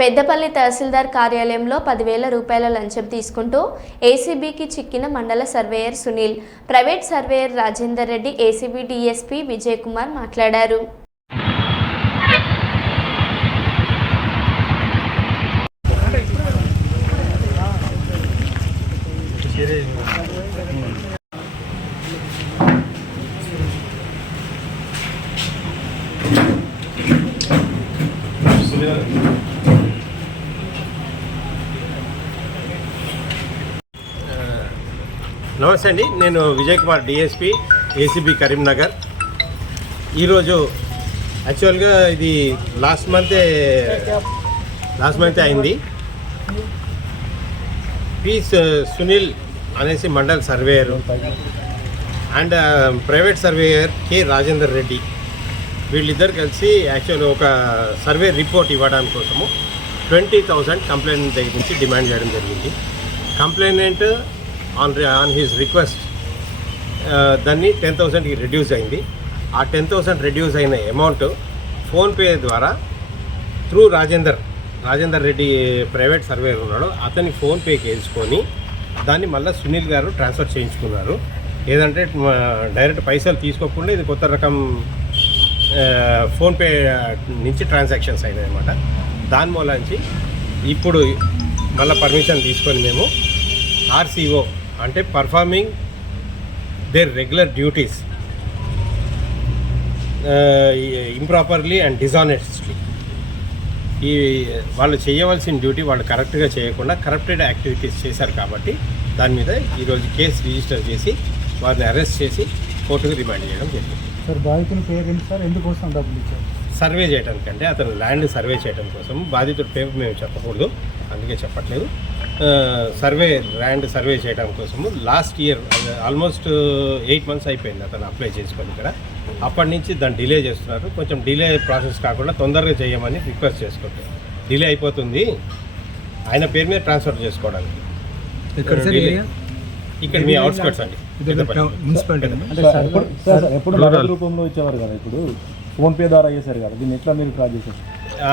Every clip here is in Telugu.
పెద్దపల్లి తహసీల్దార్ కార్యాలయంలో పదివేల రూపాయల లంచం తీసుకుంటూ ఏసీబీకి చిక్కిన మండల surveyor Sunil. Private surveyor Rajender Reddy ACB DSP Vijay Kumar మాట్లాడారు. నమస్తే అండి. నేను విజయ్ కుమార్ డిఎస్పి ఏసీబీ కరీంనగర్. ఈరోజు యాక్చువల్గా ఇది లాస్ట్ మంతే లాస్ట్ మంతే అయింది. పి సునీల్ అనేసి mandal surveyor and private surveyor K Rajender Reddy. వీళ్ళిద్దరు కలిసి యాక్చువల్ ఒక సర్వే రిపోర్ట్ ఇవ్వడానికి కోసము ట్వంటీ థౌజండ్ కంప్లైంట్ దగ్గర నుంచి డిమాండ్ చేయడం జరిగింది. Complaint on on his request దాన్ని టెన్ థౌసండ్కి రెడ్యూస్ అయింది. ఆ టెన్ థౌసండ్ రెడ్యూస్ అయిన అమౌంట్ ఫోన్పే ద్వారా through Rajender Rajender Reddy private surveyor ఉన్నాడు. అతని ఫోన్పేకి వేసుకొని దాన్ని మళ్ళీ సునీల్ గారు ట్రాన్స్ఫర్ చేయించుకున్నారు. ఏదంటే డైరెక్ట్ పైసలు తీసుకోకుండా ఇది కొత్త రకం ఫోన్పే నుంచి ట్రాన్సాక్షన్స్ అయినాయి అనమాట దాని మూలంచి ఇప్పుడు మళ్ళీ పర్మిషన్ తీసుకొని మేము ఆర్సీఓ అంటే performing their regular duties improperly and dishonestly ఈ వాళ్ళు చేయవలసిన డ్యూటీ వాళ్ళు కరెక్ట్గా చేయకుండా కరప్టెడ్ యాక్టివిటీస్ చేశారు కాబట్టి దాని మీద ఈరోజు కేసు రిజిస్టర్ చేసి వారిని అరెస్ట్ చేసి కోర్టుకు రిమాండ్ చేయడం జరిగింది. సార్ బాధితుని పేరు ఏంటి సార్? ఎందుకోసం డబ్బులు ఇచ్చారు? సర్వే చేయడానికి అంటే అతను ల్యాండ్ సర్వే చేయడం కోసం బాధితుడి పేరు మేము చెప్పకూడదు. అందుకే చెప్పట్లేదు. సర్వే ల్యాండ్ సర్వే చేయడం కోసము last year almost eight months అయిపోయింది అతను అప్లై చేసుకొని ఇక్కడ. అప్పటి నుంచి దాన్ని డిలే చేస్తున్నారు. కొంచెం డిలే ప్రాసెస్ కాకుండా తొందరగా చేయమని రిక్వెస్ట్ చేసుకుంటారు. డిలే అయిపోతుంది. ఆయన పేరు మీద ట్రాన్స్ఫర్ చేసుకోవడానికి? ఇక్కడ మీ అవుట్స్కట్స్ అండి. రూపంలో ఇచ్చేవారు కదా ఇప్పుడు? ఫోన్ పే ద్వారా చేశారు కదా. దీన్ని ఎట్లా మీరు ట్రాక్ చేశారు?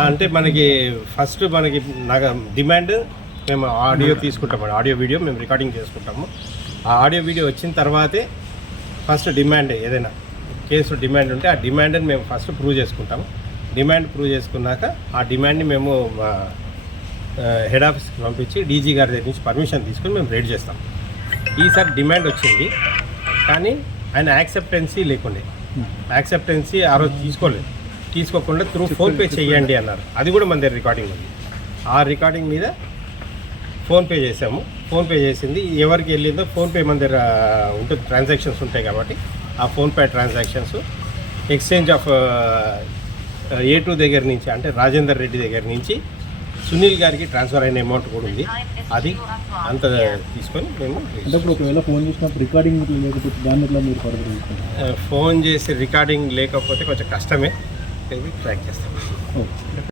అంటే మనకి ఫస్ట్ మనకి నాకు డిమాండ్ మేము ఆడియో తీసుకుంటాము ఆడియో వీడియో మేము రికార్డింగ్ చేసుకుంటాము. ఆ ఆడియో వీడియో వచ్చిన తర్వాతే ఫస్ట్ డిమాండ్ ఏదైనా కేసు డిమాండ్ ఉంటే ఆ డిమాండ్ని మేము ఫస్ట్ ప్రూవ్ చేసుకుంటాము. డిమాండ్ ప్రూవ్ చేసుకున్నాక ఆ డిమాండ్ని మేము హెడ్ ఆఫీస్కి పంపించి డీజీ గారి దగ్గర నుంచి పర్మిషన్ తీసుకొని మేము రేడ్ చేస్తాం. ఈసారి డిమాండ్ వచ్చింది. కానీ ఆయన యాక్సెప్టెన్సీ లేకుండే. యాక్సెప్టెన్సీ ఆ రోజు తీసుకోలేదు. తీసుకోకుండా త్రూ ఫోన్పే చేయండి అన్నారు. అది కూడా మన దగ్గర రికార్డింగ్ ఉంది. ఆ రికార్డింగ్ మీద ఫోన్పే చేసాము ఫోన్పే చేసింది. ఎవరికి వెళ్ళిందో ఫోన్పే మన దగ్గర ఉంటుంది. ట్రాన్సాక్షన్స్ ఉంటాయి కాబట్టి ఆ PhonePe transactions exchange of A two దగ్గర నుంచి అంటే రాజేందర్ రెడ్డి దగ్గర నుంచి సునీల్ గారికి ట్రాన్స్ఫర్ అయిన అమౌంట్ కూడా ఉంది. అది అంత తీసుకొని మేము ఒకవేళ ఫోన్ చేసినప్పుడు రికార్డింగ్ లేకపోతే మీరు ఫోన్ చేసి రికార్డింగ్ లేకపోతే కొంచెం కష్టమే. ఇది ట్రాక్ చేస్తాం. ఓకే.